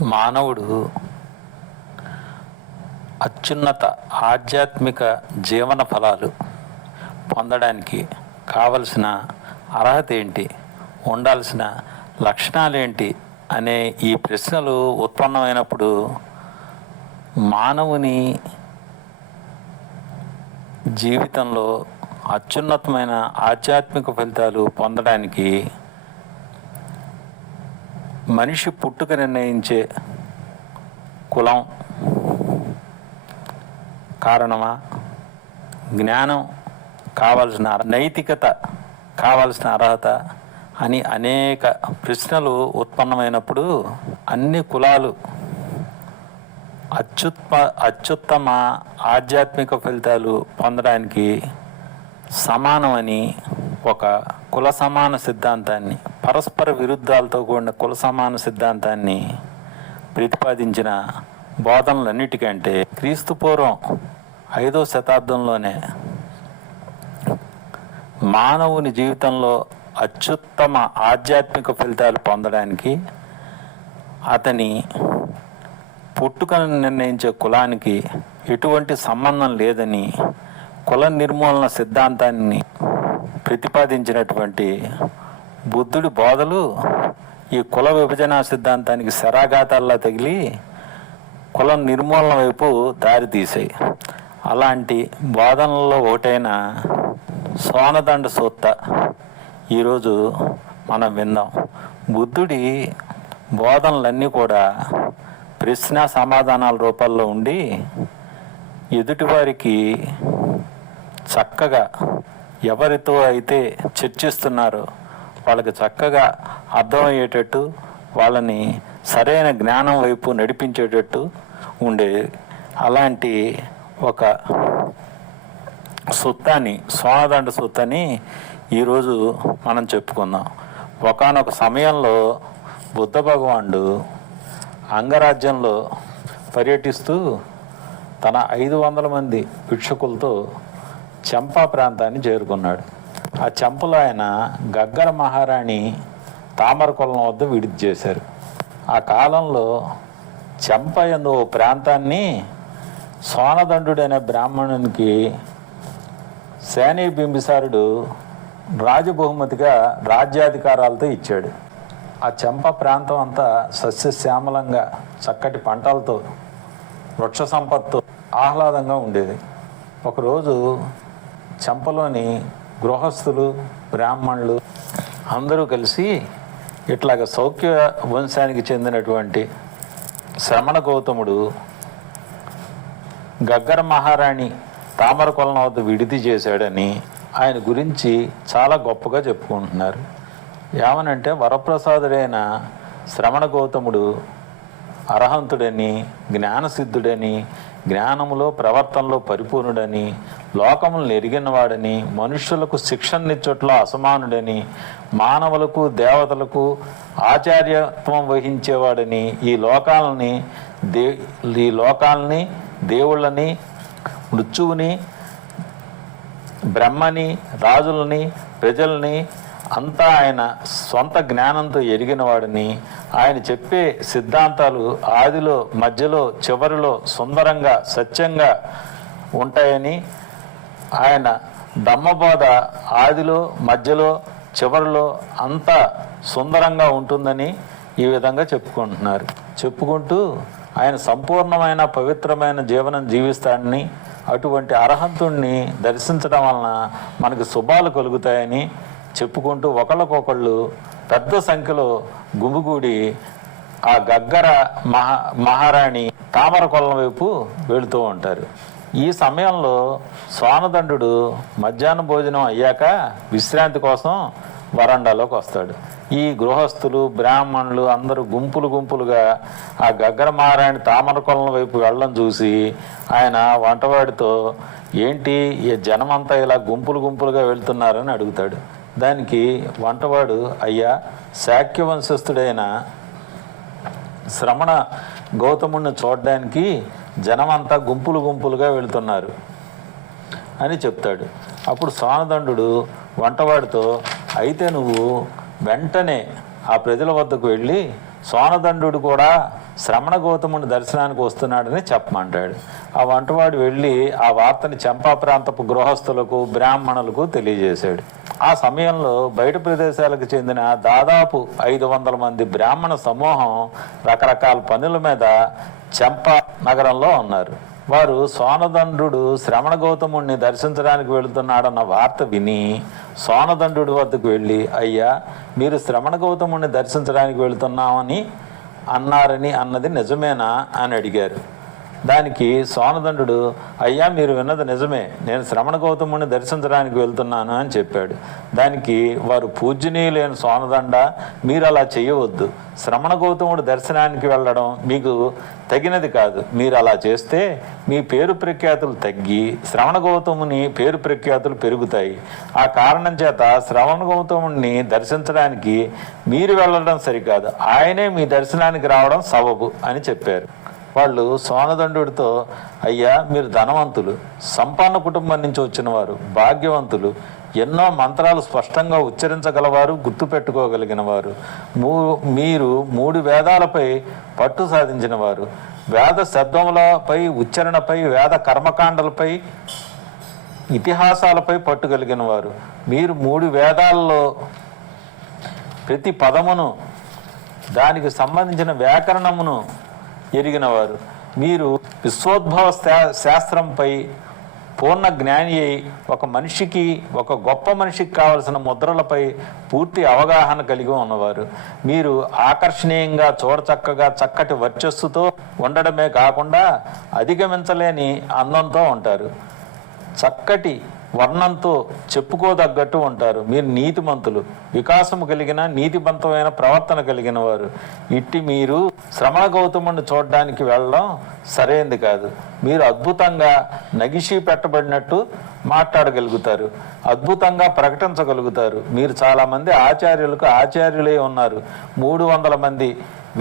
మానవుడు అత్యున్నత ఆధ్యాత్మిక జీవన ఫలాలు పొందడానికి కావలసిన అర్హత ఏంటి, ఉండాల్సిన లక్షణాలు ఏంటి అనే ఈ ప్రశ్నలు ఉత్పన్నమైనప్పుడు మానవుని జీవితంలో అత్యున్నతమైన ఆధ్యాత్మిక ఫలితాలు పొందడానికి మనిషి పుట్టుక నిర్ణయించే కులం కారణమా, జ్ఞానం కావాల్సిన నైతికత కావాల్సిన అర్హత అని అనేక ప్రశ్నలు ఉత్పన్నమైనప్పుడు అన్ని కులాలు అత్యుత్తమ ఆధ్యాత్మిక ఫలితాలు పొందడానికి సమానమని ఒక కుల సమాన సిద్ధాంతాన్ని, పరస్పర విరుద్ధాలతో కూడిన కుల సమాన సిద్ధాంతాన్ని ప్రతిపాదించిన బోధనలన్నిటికంటే క్రీస్తు పూర్వం 5వ శతాబ్దంలోనే మానవుని జీవితంలో అత్యుత్తమ ఆధ్యాత్మిక ఫలితాలు పొందడానికి అతని పుట్టుకను నిర్ణయించే కులానికి ఎటువంటి సంబంధం లేదని కుల నిర్మూలన సిద్ధాంతాన్ని ప్రతిపాదించినటువంటి బుద్ధుడి బోధలు ఈ కుల విభజన సిద్ధాంతానికి శరాఘాతాల్లో తగిలి కుల నిర్మూలన వైపు దారితీసాయి. అలాంటి బోధనల్లో ఒకటైన సోనదండ సూత్త ఈరోజు మనం విందాం. బుద్ధుడి బోధనలన్నీ కూడా ప్రశ్న సమాధానాల రూపాల్లో ఉండి ఎదుటివారికి చక్కగా ఎవరితో అయితే చర్చిస్తున్నారో వాళ్ళకి చక్కగా అర్థమయ్యేటట్టు, వాళ్ళని సరైన జ్ఞానం వైపు నడిపించేటట్టు ఉండే అలాంటి ఒక సూత్రాన్ని, సోనదండ సూత్రాన్ని ఈరోజు మనం చెప్పుకుందాం. ఒకానొక సమయంలో బుద్ధ భగవానుడు అంగరాజ్యంలో పర్యటిస్తూ తన 500 మంది భిక్షుకులతో చంపా ప్రాంతాన్ని చేరుకున్నాడు. ఆ చంపలో ఆయన గగ్గర మహారాణి తామర కొలను వద్ద విడిది చేశారు. ఆ కాలంలో చంప ఎందు ఓ ప్రాంతాన్ని సోనదండు అనే బ్రాహ్మణునికి సేనీ బింబిసారుడు రాజబహుమతిగా రాజ్యాధికారాలతో ఇచ్చాడు. ఆ చంప ప్రాంతం అంతా సస్యశ్యామలంగా చక్కటి పంటలతో, వృక్ష సంపత్తో ఆహ్లాదంగా ఉండేది. ఒకరోజు చంపలోని గృహస్థులు, బ్రాహ్మణులు అందరూ కలిసి ఇట్లాగ సౌఖ్య వంశానికి చెందినటువంటి శ్రమణ గౌతముడు గగ్గర మహారాణి తామర కొలను వద్ద విడిది చేశాడని ఆయన గురించి చాలా గొప్పగా చెప్పుకుంటున్నారు. ఏమనంటే వరప్రసాదుడైన శ్రమణ గౌతముడు అర్హంతుడని, జ్ఞానసిద్ధుడని, జ్ఞానములో ప్రవర్తనలో పరిపూర్ణుడని, లోకములను ఎరిగినవాడని, మనుష్యులకు శిక్షణనిచ్చోట్లో అసమానుడని, మానవులకు దేవతలకు ఆచార్యత్వం వహించేవాడని, ఈ లోకాలని దేవుళ్ళని, మృత్యువుని, బ్రహ్మని, రాజులని, ప్రజల్ని అంతా ఆయన సొంత జ్ఞానంతో ఎరిగినవాడని, ఆయన చెప్పే సిద్ధాంతాలు ఆదిలో, మధ్యలో, చివరిలో సుందరంగా, సత్యంగా ఉంటాయని, ఆయన ధమ్మబోధ ఆదిలో, మధ్యలో, చివరిలో అంతా సుందరంగా ఉంటుందని ఈ విధంగా చెప్పుకుంటూ ఆయన సంపూర్ణమైన పవిత్రమైన జీవనం జీవిస్తాడని, అటువంటి అర్హంతుణ్ణి దర్శించడం వలన మనకు శుభాలు కలుగుతాయని చెప్పుకుంటూ ఒకళ్ళకొకళ్ళు పెద్ద సంఖ్యలో గుమిగూడి ఆ గగ్గర మహారాణి తామర కొలను వైపు వెళుతూ ఉంటారు. ఈ సమయంలో సోనదండు మధ్యాహ్న భోజనం అయ్యాక విశ్రాంతి కోసం వరండాలోకి వస్తాడు. ఈ గృహస్థులు, బ్రాహ్మణులు అందరూ గుంపులుగా ఆ గగ్గర మహారాణి తామర కొలను వైపు వెళ్ళడం చూసి ఆయన వంటవాడితో, ఏంటి ఈ జనమంతా ఇలా గుంపులుగా వెళ్తున్నారని అడుగుతాడు. దానికి వంటవాడు, అయ్యా, శాక్య వంశస్థుడైన శ్రమణ గౌతముడిని చూడడానికి జనమంతా గుంపులుగా వెళుతున్నారు అని చెప్తాడు. అప్పుడు సోనదండు వంటవాడితో, అయితే నువ్వు వెంటనే ఆ ప్రజల వద్దకు వెళ్ళి సోనదండు కూడా శ్రమణ గౌతముని దర్శనానికి వస్తున్నాడని చెప్పమంటాడు. ఆ వంటవాడు వెళ్ళి ఆ వార్తని చంపా ప్రాంతపు గృహస్థులకు బ్రాహ్మణులకు తెలియజేశాడు. ఆ సమయంలో బయట ప్రదేశాలకు చెందిన దాదాపు 500 మంది బ్రాహ్మణ సమూహం రకరకాల పనుల మీద చంపా నగరంలో ఉన్నారు. వారు సోనదండు శ్రమణ గౌతముణ్ణి దర్శించడానికి వెళుతున్నాడన్న వార్త విని సోనదండు వద్దకు వెళ్ళి, అయ్యా, మీరు శ్రమణ గౌతముణ్ణి దర్శించడానికి వెళుతున్నామని అన్నది నిజమేనా అని అడిగారు. దానికి సోనదండు, అయ్యా, మీరు విన్నది నిజమే, నేను శ్రమణ గౌతముని దర్శించడానికి వెళ్తున్నాను అని చెప్పాడు. దానికి వారు, పూజ్యనీయులైన సోనదండ, మీరు అలా చేయవద్దు. శ్రమణ గౌతముడు దర్శనానికి వెళ్ళడం మీకు తగినది కాదు. మీరు అలా చేస్తే మీ పేరు ప్రఖ్యాతులు తగ్గి శ్రవణ గౌతముని పేరు ప్రఖ్యాతులు పెరుగుతాయి. ఆ కారణం చేత శ్రవణ గౌతముని దర్శించడానికి మీరు వెళ్ళడం సరికాదు, ఆయనే మీ దర్శనానికి రావడం సబబు అని చెప్పారు. వాళ్ళు సోనదండుడితో, అయ్యా, మీరు ధనవంతులు, సంపన్న కుటుంబం నుంచి వచ్చిన వారు, భాగ్యవంతులు, ఎన్నో మంత్రాలు స్పష్టంగా ఉచ్చరించగలవారు, గుర్తుపెట్టుకోగలిగిన వారు, మీరు 3 వేదాలపై పట్టు సాధించిన వారు, వేద శబ్దములపై, ఉచ్చరణపై, వేద కర్మకాండలపై, ఇతిహాసాలపై పట్టుగలిగిన వారు, మీరు 3 వేదాల్లో ప్రతి పదమును దానికి సంబంధించిన వ్యాకరణమును ఎరిగినవారు, మీరు విశ్వోద్భవ శాస్త్రంపై పూర్ణ జ్ఞాని అయి ఒక గొప్ప మనిషికి కావలసిన ముద్రలపై పూర్తి అవగాహన కలిగి ఉన్నవారు, మీరు ఆకర్షణీయంగా చూడచక్కగా చక్కటి వర్చస్సుతో ఉండడమే కాకుండా అధిగమించలేని అందంతో ఉంటారు, చక్కటి వర్ణంతో చెప్పుకోదగ్గట్టు ఉంటారు, మీరు నీతిమంతులు, వికాసము కలిగిన నీతివంతమైన ప్రవర్తన కలిగిన వారు. ఇట్టి మీరు శ్రమణ గౌతముని చూడడానికి వెళ్ళడం సరైనది కాదు. మీరు అద్భుతంగా నగిషి పెట్టబడినట్టు మాట్లాడగలుగుతారు, అద్భుతంగా ప్రకటించగలుగుతారు. మీరు చాలామంది ఆచార్యులకు ఆచార్యులై ఉన్నారు. 300 మంది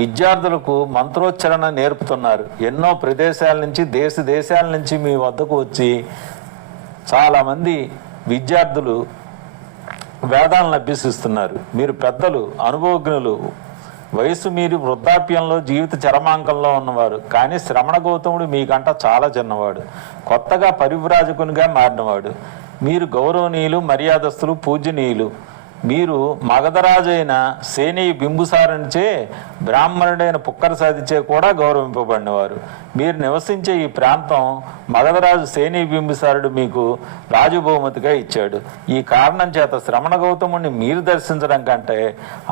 విద్యార్థులకు మంత్రోచ్చరణ నేర్పుతున్నారు. ఎన్నో ప్రదేశాల నుంచి, దేశాల నుంచి మీ వద్దకు వచ్చి చాలామంది విద్యార్థులు వేదాలను అభ్యసిస్తున్నారు. మీరు పెద్దలు, అనుభవజ్ఞులు, వయసు మీరు వృద్ధాప్యంలో, జీవిత చరమాంకంలో ఉన్నవారు. కానీ శ్రమణ గౌతముడు మీకంట చాలా చిన్నవాడు, కొత్తగా పరివ్రాజకునిగా మారినవాడు. మీరు గౌరవనీయులు, మర్యాదస్తులు, పూజనీయులు. మీరు మగధరాజైన సేనీయ బింబుసారునిచే, బ్రాహ్మణుడైన పుక్కర సాధించే కూడా గౌరవింపబడినవారు. మీరు నివసించే ఈ ప్రాంతం మగధరాజు సేనీయ బింబుసారుడు మీకు రాజబహుమతిగా ఇచ్చాడు. ఈ కారణం చేత శ్రమణ గౌతముని మీరు దర్శించడం కంటే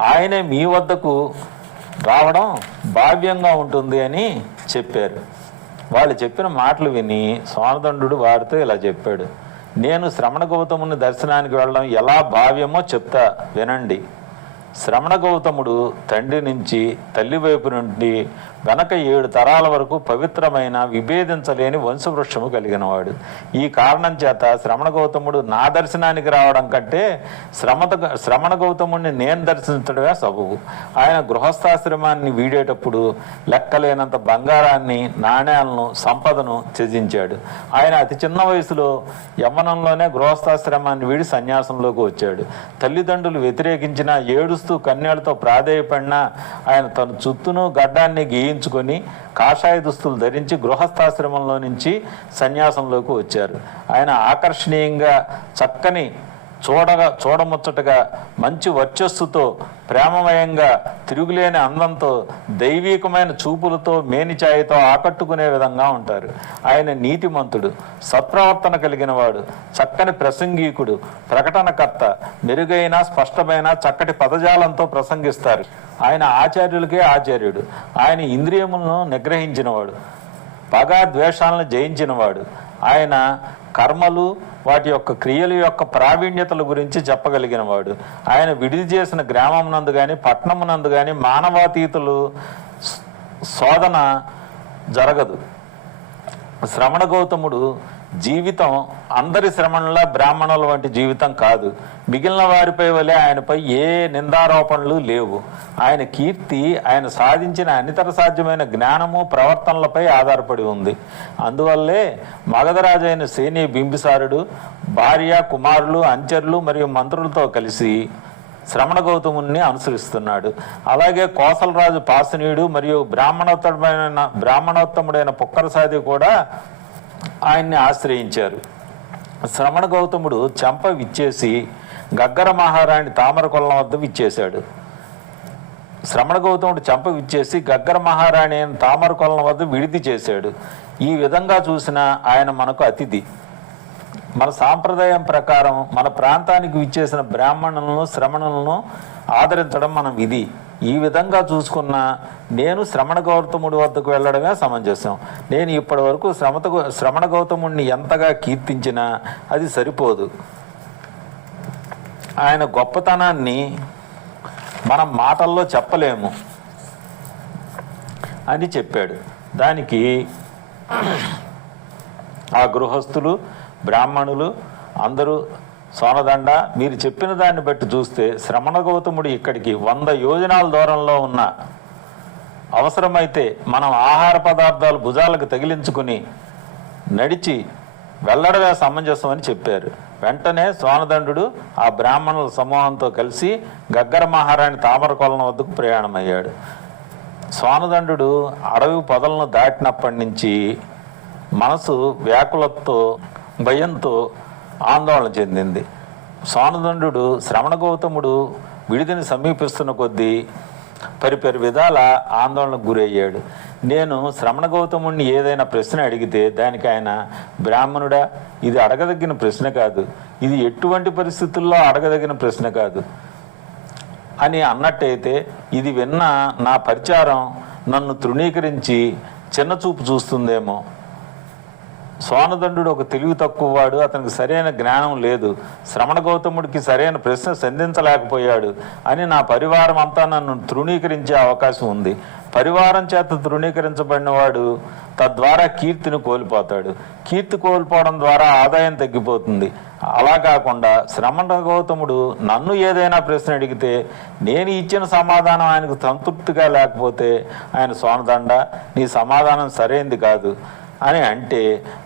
ఆయనే మీ వద్దకు రావడం భావ్యంగా ఉంటుంది అని చెప్పారు. వాళ్ళు చెప్పిన మాటలు విని సోనదండు వారితో ఇలా చెప్పాడు, నేను శ్రమణ గౌతముని దర్శనానికి వెళ్ళడం ఎలా భావ్యమో చెప్తా వినండి. శ్రమణ గౌతముడు తండ్రి నుంచి, తల్లి వైపు నుండి వెనక 7 తరాల వరకు పవిత్రమైన, విభేదించలేని వంశవృక్షము కలిగినవాడు. ఈ కారణం చేత శ్రమణ గౌతముడు నా దర్శనానికి రావడం కంటే శ్రమణ గౌతముడిని నేను దర్శించడమే సబబు. ఆయన గృహస్థాశ్రమాన్ని వీడేటప్పుడు లెక్కలేనంత బంగారాన్ని, నాణ్యాలను, సంపదను త్యజించాడు. ఆయన అతి చిన్న వయసులో యవ్వనంలోనే గృహస్థాశ్రమాన్ని వీడి సన్యాసంలోకి వచ్చాడు. తల్లిదండ్రులు వ్యతిరేకించిన, ఏడుస్తూ కన్యలతో ప్రాధేయపడినా ఆయన తన చుట్టూను గడ్డాన్ని గీయించుకొని కాషాయ దుస్తులు ధరించి గృహస్థాశ్రమంలో నుంచి సన్యాసంలోకి వచ్చారు. ఆయన ఆకర్షణీయంగా, చక్కని, చూడముచ్చటగా, మంచి వర్చస్సుతో, ప్రేమమయంగా, తిరుగులేని అందంతో, దైవీకమైన చూపులతో, మేనిచాయితో ఆకట్టుకునే విధంగా ఉంటారు. ఆయన నీతిమంతుడు, సత్ప్రవర్తన కలిగిన వాడు, చక్కని ప్రసంగీకుడు, ప్రకటనకర్త, మెరుగైన, స్పష్టమైన, చక్కటి పదజాలంతో ప్రసంగిస్తారు. ఆయన ఆచార్యులకే ఆచార్యుడు. ఆయన ఇంద్రియములను నిగ్రహించినవాడు, పగ ద్వేషాలను జయించినవాడు. ఆయన కర్మలు, వాటి యొక్క క్రియల యొక్క ప్రావీణ్యతల గురించి చెప్పగలిగిన వాడు. ఆయన విడిది చేసిన గ్రామమునందు కానీ, పట్టణమునందు కానీ మానవాతీతులు శోధన జరగదు. శ్రమణ గౌతముడు జీవితం అందరి శ్రమణుల, బ్రాహ్మణుల వంటి జీవితం కాదు. మిగిలిన వారిపై వలె ఆయనపై ఏ నిందారోపణలు లేవు. ఆయన కీర్తి ఆయన సాధించిన అనితర సాధ్యమైన జ్ఞానము, ప్రవర్తనలపై ఆధారపడి ఉంది. అందువల్లే మగధరాజైన సేనీయ బింబిసారుడు భార్య, కుమారులు, అంచర్లు మరియు మంత్రులతో కలిసి శ్రమణ గౌతముని అనుసరిస్తున్నాడు. అలాగే కోసలరాజు పాసనీయుడు మరియు బ్రాహ్మణోత్తముడైన పుక్కరసాది కూడా ఆయన్ని ఆశ్రయించారు. శ్రమణ గౌతముడు చెంప విచ్చేసి గగ్గర మహారాణి తామర కొల్లం వద్ద విచ్చేశాడు. శ్రమణ గౌతముడు చెంప విచ్చేసి గగ్గర మహారాణి అయిన తామర కొల్లం వద్ద విడిది చేశాడు. ఈ విధంగా చూసిన ఆయన మనకు అతిథి. మన సాంప్రదాయం ప్రకారం మన ప్రాంతానికి విచ్చేసిన బ్రాహ్మణులను శ్రమణులను ఆదరించడం మన విధి. ఈ విధంగా చూసుకున్న నేను శ్రమణ గౌతముడి వద్దకు వెళ్ళడమే సమంజసం. నేను ఇప్పటి వరకు శ్రమణ గౌతముడిని ఎంతగా కీర్తించినా అది సరిపోదు. ఆయన గొప్పతనాన్ని మనం మాటల్లో చెప్పలేము అని చెప్పాడు. దానికి ఆ గృహస్థులు బ్రాహ్మణులు అందరూ సోనదండ, మీరు చెప్పిన దాన్ని బట్టి చూస్తే శ్రమణ గౌతముడు ఇక్కడికి 100 యోజనాల దూరంలో ఉన్న, అవసరమైతే మనం ఆహార పదార్థాలు భుజాలకు తగిలించుకుని నడిచి వెళ్ళడమే సమంజసం అని చెప్పారు. వెంటనే సోనదండు ఆ బ్రాహ్మణుల సమూహంతో కలిసి గగ్గర మహారాణి తామర కొలను వద్దకు ప్రయాణమయ్యాడు. సోనదండు అడవి పొదలను దాటినప్పటి నుంచి మనసు వ్యాకులతో భయంతో ఆందోళన చెందింది. సోనదండు శ్రమణ గౌతముడు విడిదిని సమీపిస్తున్న కొద్దీ పరిపరి విధాల ఆందోళనకు గురయ్యాడు. నేను శ్రమణ గౌతముడిని ఏదైనా ప్రశ్న అడిగితే దానికి ఆయన, బ్రాహ్మణుడా, ఇది అడగదగిన ప్రశ్న కాదు, ఇది ఎటువంటి పరిస్థితుల్లో అడగదగిన ప్రశ్న కాదు అని అన్నట్టయితే ఇది విన్న నా పరిచారం నన్ను తృణీకరించి చిన్నచూపు చూస్తుందేమో. సోనదండు ఒక తెలివి తక్కువవాడు, అతనికి సరైన జ్ఞానం లేదు, శ్రమణ గౌతముడికి సరైన ప్రశ్న సంధించలేకపోయాడు అని నా పరివారం అంతా నన్ను తృణీకరించే అవకాశం ఉంది. పరివారం చేత తృణీకరించబడిన వాడు తద్వారా కీర్తిని కోల్పోతాడు. కీర్తి కోల్పోవడం ద్వారా ఆదాయం తగ్గిపోతుంది. అలా కాకుండా శ్రమణ గౌతముడు నన్ను ఏదైనా ప్రశ్న అడిగితే నేను ఇచ్చిన సమాధానం ఆయనకు సంతృప్తిగా లేకపోతే ఆయన, సోనదండ, నీ సమాధానం సరైంది కాదు అని అంటే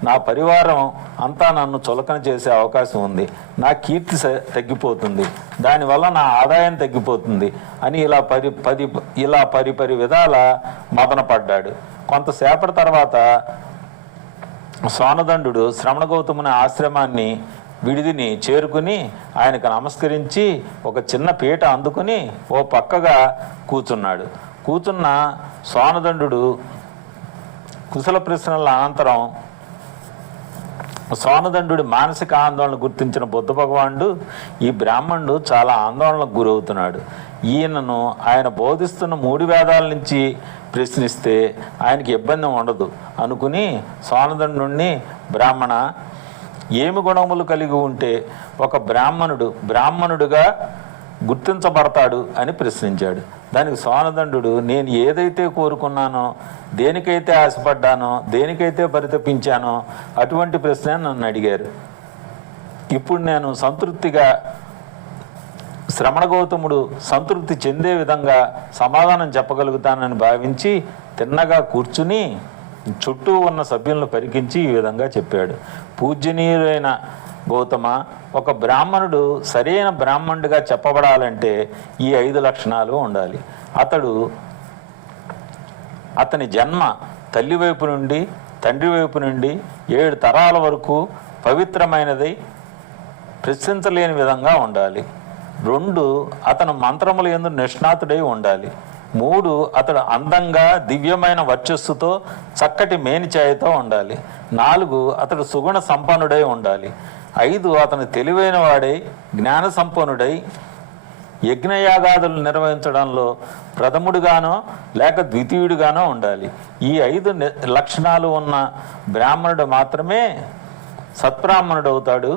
నా పరివారం అంతా నన్ను చులకన చేసే అవకాశం ఉంది, నా కీర్తి తగ్గిపోతుంది, దానివల్ల నా ఆదాయం తగ్గిపోతుంది అని ఇలా పరిపరి విధాల మదన పడ్డాడు. కొంతసేపటి తర్వాత సోనదండు శ్రమణ గౌతముని ఆశ్రమాన్ని విడిదిని చేరుకుని ఆయనకు నమస్కరించి ఒక చిన్న పీట అందుకుని ఓ పక్కగా కూర్చున్నాడు. కూర్చున్న సోనదండు కుశల ప్రశ్నల అనంతరం సోనదండు మానసిక ఆందోళన గుర్తించిన బుద్ధ భగవానుడు, ఈ బ్రాహ్మణుడు చాలా ఆందోళనకు గురవుతున్నాడు, ఈయనను ఆయన బోధిస్తున్న 3 వేదాల నుంచి ప్రశ్నిస్తే ఆయనకి ఇబ్బంది ఉండదు అనుకుని సోనదండుని, బ్రాహ్మణ, ఏమి గుణములు కలిగి ఉంటే ఒక బ్రాహ్మణుడుగా గుర్తించబడతాడు అని ప్రశ్నించాడు. దానికి సోనదండు, నేను ఏదైతే కోరుకున్నానో, దేనికైతే ఆశపడ్డానో, దేనికైతే పరితపించానో అటువంటి ప్రశ్న నన్ను అడిగారు. ఇప్పుడు నేను సంతృప్తిగా, శ్రమణ గౌతముడు సంతృప్తి చెందే విధంగా సమాధానం చెప్పగలుగుతానని భావించి తిన్నగా కూర్చుని చుట్టూ ఉన్న సభ్యులను పరికించి ఈ విధంగా చెప్పాడు. పూజ్యనీయులైన గౌతమ, ఒక బ్రాహ్మణుడు సరైన బ్రాహ్మణుడిగా చెప్పబడాలంటే ఈ 5 లక్షణాలు ఉండాలి. అతని జన్మ తల్లి వైపు నుండి తండ్రి వైపు నుండి 7 తరాల వరకు పవిత్రమైనది, ప్రశ్నించలేని విధంగా ఉండాలి. 2, అతను మంత్రముల యందు నిష్ణాతుడై ఉండాలి. 3, అతడు అందంగా దివ్యమైన వర్చస్సుతో చక్కటి మేనిఛాయతో ఉండాలి. 4, అతడు సుగుణ సంపన్నుడై ఉండాలి. 5, అతను తెలివైన వాడై జ్ఞాన సంపన్నుడై యజ్ఞయాగాదులు నిర్వహించడంలో ప్రథముడుగానో లేక ద్వితీయుడుగానో ఉండాలి. ఈ 5 లక్షణాలు ఉన్న బ్రాహ్మణుడు మాత్రమే సత్బ్రాహ్మణుడు అవుతాడు,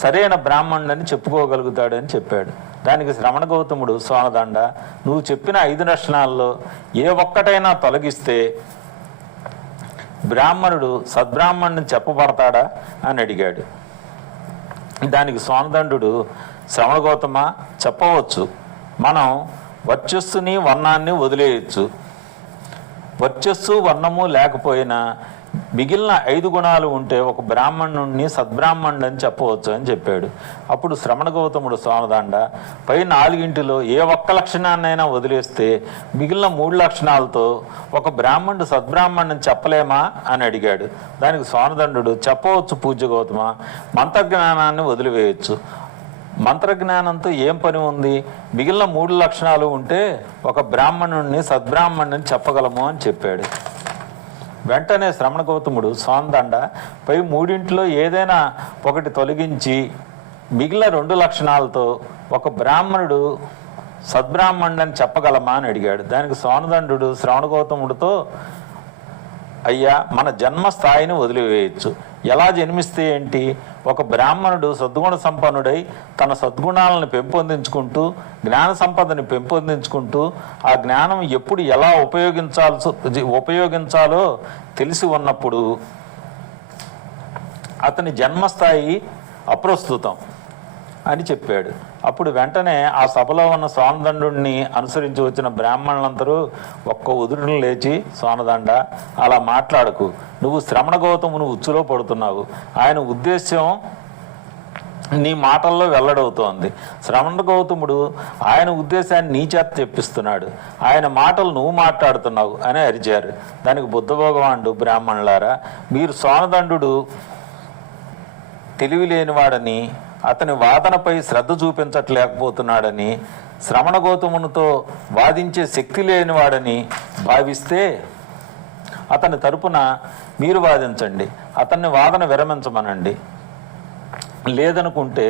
సరైన బ్రాహ్మణుడని చెప్పుకోగలుగుతాడు అని చెప్పాడు. దానికి శ్రమణ గౌతముడు, సోనదండ, నువ్వు చెప్పిన 5 లక్షణాల్లో ఏ ఒక్కటైనా తొలగిస్తే బ్రాహ్మణుడు సద్బ్రాహ్మణుని చెప్పబడతాడా అని అడిగాడు. దానికి సోనదండు, శ్రమణ గౌతమ, చెప్పవచ్చు. మనం వర్చస్సుని వర్ణాన్ని వదిలేయచ్చు. వర్చస్సు వర్ణము లేకపోయినా మిగిలిన 5 గుణాలు ఉంటే ఒక బ్రాహ్మణుణ్ణి సద్బ్రాహ్మణుడు అని చెప్పవచ్చు అని చెప్పాడు. అప్పుడు శ్రమణ గౌతముడు సోనదండ పై 4 ఏ ఒక్క లక్షణాన్నైనా వదిలేస్తే మిగిలిన 3 లక్షణాలతో ఒక బ్రాహ్మణుడు సద్బ్రాహ్మణుని చెప్పలేమా అని అడిగాడు. దానికి సోనదండు చెప్పవచ్చు పూజ్య గౌతమ, మంత్రజ్ఞానాన్ని వదిలివేయచ్చు. మంత్రజ్ఞానంతో ఏం పని ఉంది? మిగిలిన 3 లక్షణాలు ఉంటే ఒక బ్రాహ్మణుణ్ణి సద్బ్రాహ్మణుని చెప్పగలము అని చెప్పాడు. వెంటనే శ్రమణ గౌతముడు సోనదండ పై 3 ఏదైనా ఒకటి తొలగించి మిగిలిన 2 లక్షణాలతో ఒక బ్రాహ్మణుడు సద్బ్రాహ్మణుడని చెప్పగలమా అని అడిగాడు. దానికి సోనదండు శ్రవణ గౌతముడితో, అయ్యా, మన జన్మ స్థాయిని వదిలివేయచ్చు. ఎలా జన్మిస్తే ఏంటి? ఒక బ్రాహ్మణుడు సద్గుణ సంపన్నుడై తన సద్గుణాలను పెంపొందించుకుంటూ జ్ఞాన సంపదని పెంపొందించుకుంటూ ఆ జ్ఞానం ఎప్పుడు ఎలా ఉపయోగించాలో తెలిసి ఉన్నప్పుడు అతని జన్మస్థాయి అప్రస్తుతం అని చెప్పాడు. అప్పుడు వెంటనే ఆ సభలో ఉన్న సోనదండుని అనుసరించి వచ్చిన బ్రాహ్మణులందరూ ఒక్క ఉదురుని లేచి, సోనదండ అలా మాట్లాడకు, నువ్వు శ్రమణ గౌతమును ఉచ్చులో పడుతున్నావు. ఆయన ఉద్దేశ్యం నీ మాటల్లో వెల్లడవుతోంది. శ్రమణ గౌతముడు ఆయన ఉద్దేశాన్ని నీ చేత చెప్పిస్తున్నాడు, ఆయన మాటలు నువ్వు మాట్లాడుతున్నావు అని అరిచారు. దానికి బుద్ధ భగవానుడు, బ్రాహ్మణులారా, మీరు సోనదండు తెలివి లేనివాడని, అతని వాదనపై శ్రద్ధ చూపించట్లేకపోతున్నాడని, శ్రమణ గౌతమునితో వాదించే శక్తి లేనివాడని భావిస్తే అతని తరపున మీరు వాదించండి, అతన్ని వాదన విరమించమనండి. లేదనుకుంటే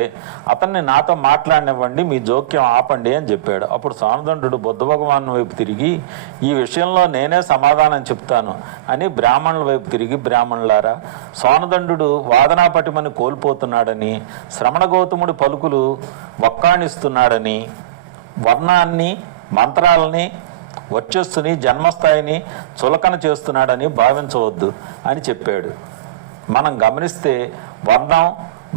అతన్ని నాతో మాట్లాడనివ్వండి, మీ జోక్యం ఆపండి అని చెప్పాడు. అప్పుడు సోనదండు బుద్ధ భగవాను వైపు తిరిగి, ఈ విషయంలో నేనే సమాధానం చెప్తాను అని బ్రాహ్మణుల వైపు తిరిగి, బ్రాహ్మణులారా, సోనదండు వాదనా పటిమని కోల్పోతున్నాడని, శ్రమణ గౌతముడి పలుకులు వక్కాణిస్తున్నాడని, వర్ణాన్ని, మంత్రాలని, వర్చస్సుని, జన్మస్థాయిని చులకన చేస్తున్నాడని భావించవద్దు అని చెప్పాడు. మనం గమనిస్తే వర్ణం,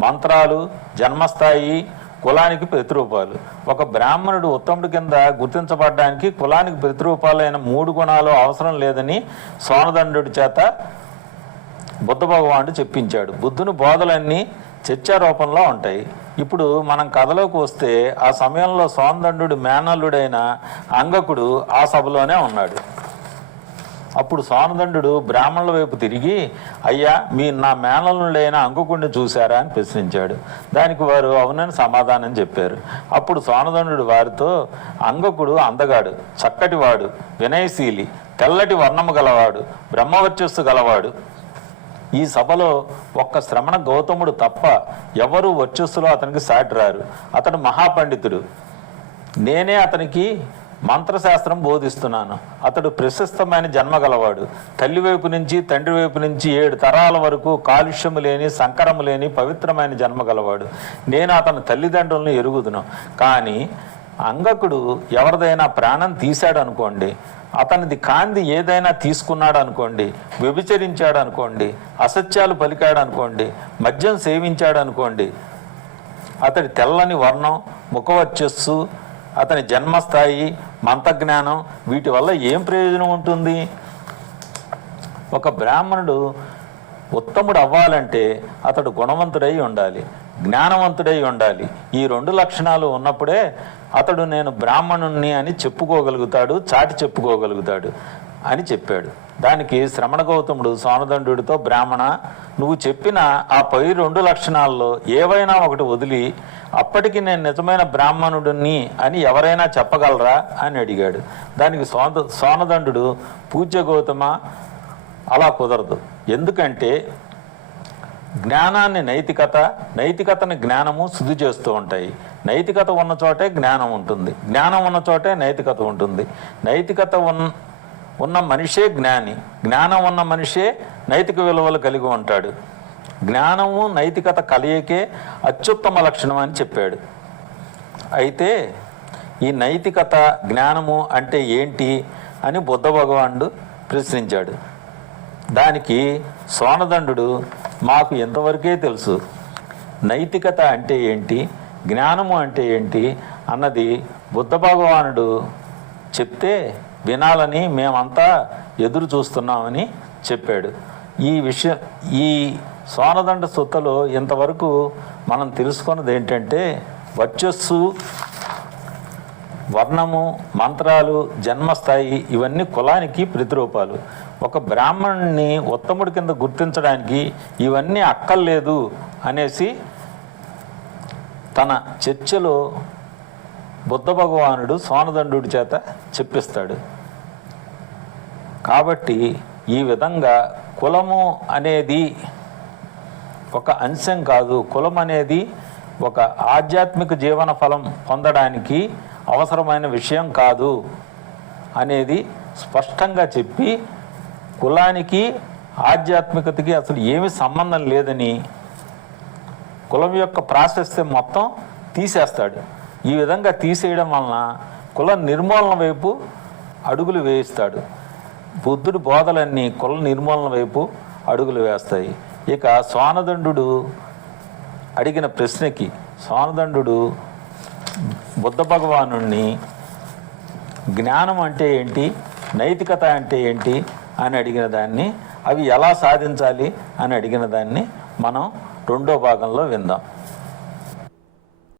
మంత్రాలు, జన్మస్థాయి కులానికి ప్రతిరూపాలు. ఒక బ్రాహ్మణుడు ఉత్తముడి కింద గుర్తించబడడానికి కులానికి ప్రతిరూపాలైన 3 గుణాలు అవసరం లేదని సోనదండు చేత బుద్ధ భగవానుడు చెప్పించాడు. బుద్ధుని బోధలన్నీ చర్చా రూపంలో ఉంటాయి. ఇప్పుడు మనం కథలోకి వస్తే ఆ సమయంలో సోనదండు మేనల్లుడైన అంగకుడు ఆ సభలోనే ఉన్నాడు. అప్పుడు సోనదండు బ్రాహ్మణుల వైపు తిరిగి, అయ్యా, నా మేనల్లుడైన అంగకుడిని చూశారా అని ప్రశ్నించాడు. దానికి వారు అవునని సమాధానం చెప్పారు. అప్పుడు సోనదండు వారితో, అంగకుడు అందగాడు, చక్కటివాడు, వినయశీలి, తెల్లటి వర్ణము గలవాడు, బ్రహ్మవర్చస్సు గలవాడు. ఈ సభలో ఒక్క శ్రమణ గౌతముడు తప్ప ఎవరు వర్చస్సులో అతనికి సాటి రారు. అతడు మహాపండితుడు. నేనే అతనికి మంత్రశాస్త్రం బోధిస్తున్నాను. అతడు ప్రశస్తమైన జన్మ గలవాడు. తల్లి వైపు నుంచి తండ్రి వైపు నుంచి 7 తరాల వరకు కాలుష్యము లేని, సంకరము లేని పవిత్రమైన జన్మ గలవాడు. నేను అతని తల్లిదండ్రులను ఎరుగుదును. కానీ అంగకుడు ఎవరిదైనా ప్రాణం తీశాడు అనుకోండి, అతనిది కాంది ఏదైనా తీసుకున్నాడు అనుకోండి, వ్యభిచరించాడు అనుకోండి, అసత్యాలు పలికాడు అనుకోండి, మద్యం సేవించాడు అనుకోండి, అతడి తెల్లని వర్ణం, ముఖవర్చస్సు, అతని జన్మస్థాయి, మంత్రజ్ఞానం, వీటి వల్ల ఏం ప్రయోజనం ఉంటుంది? ఒక బ్రాహ్మణుడు ఉత్తముడు అవ్వాలంటే అతడు గుణవంతుడై ఉండాలి, జ్ఞానవంతుడై ఉండాలి. ఈ 2 లక్షణాలు ఉన్నప్పుడే అతడు నేను బ్రాహ్మణుణ్ణి అని చెప్పుకోగలుగుతాడు, చాటి చెప్పుకోగలుగుతాడు అని చెప్పాడు. దానికి శ్రమణ గౌతముడు సోనదండుడితో, బ్రాహ్మణ, నువ్వు చెప్పిన ఆ పై 2 లక్షణాల్లో ఏవైనా ఒకటి వదిలి అప్పటికి నేను నిజమైన బ్రాహ్మణుడిని అని ఎవరైనా చెప్పగలరా అని అడిగాడు. దానికి సోనదండు, పూజ్య గౌతమ, అలా కుదరదు. ఎందుకంటే జ్ఞానాన్ని నైతికతని జ్ఞానము శుద్ధి చేస్తూ ఉంటాయి. నైతికత ఉన్న చోటే జ్ఞానం ఉంటుంది, జ్ఞానం ఉన్న చోటే నైతికత ఉంటుంది. నైతికత ఉన్న మనిషే జ్ఞాని, జ్ఞానం ఉన్న మనిషే నైతిక విలువలు కలిగి ఉంటాడు. జ్ఞానము నైతికత కలయికే అత్యుత్తమ లక్షణం అని చెప్పాడు. అయితే ఈ నైతికత, జ్ఞానము అంటే ఏంటి అని బుద్ధ భగవానుడు ప్రశ్నించాడు. దానికి సోనదండు, మాకు ఎంతవరకే తెలుసు, నైతికత అంటే ఏంటి, జ్ఞానము అంటే ఏంటి అన్నది బుద్ధ భగవానుడు చెప్తే వినాలని మేమంతా ఎదురు చూస్తున్నామని చెప్పాడు. ఈ సోనదండ సుత్తలో ఇంతవరకు మనం తెలుసుకున్నది ఏంటంటే వర్చస్సు, వర్ణము, మంత్రాలు, జన్మస్థాయి ఇవన్నీ కులానికి ప్రతిరూపాలు. ఒక బ్రాహ్మణుని ఉత్తముడి కింద గుర్తించడానికి ఇవన్నీ అక్కర్లేదు అనేసి తన చర్చలో బుద్ధ భగవానుడు సోనదండు చేత చెప్పిస్తాడు. కాబట్టి ఈ విధంగా కులము అనేది ఒక అంశం కాదు, కులం అనేది ఒక ఆధ్యాత్మిక జీవన ఫలం పొందడానికి అవసరమైన విషయం కాదు అనేది స్పష్టంగా చెప్పి కులానికి ఆధ్యాత్మికతకి అసలు ఏమీ సంబంధం లేదని కులం యొక్క ప్రాశస్త్యం మొత్తం తీసేస్తాడు. ఈ విధంగా తీసేయడం వలన కుల నిర్మూలన వైపు అడుగులు వేయిస్తాడు. బుద్ధుడి బోధలన్నీ కుల నిర్మూలన వైపు అడుగులు వేస్తాయి. ఇక సోనదండు అడిగిన ప్రశ్నకి సోనదండు బుద్ధ భగవానుణ్ణి జ్ఞానం అంటే ఏంటి, నైతికత అంటే ఏంటి అని అడిగిన దాన్ని, అవి ఎలా సాధించాలి అని అడిగిన దాన్ని మనం రెండో భాగంలో విందాం.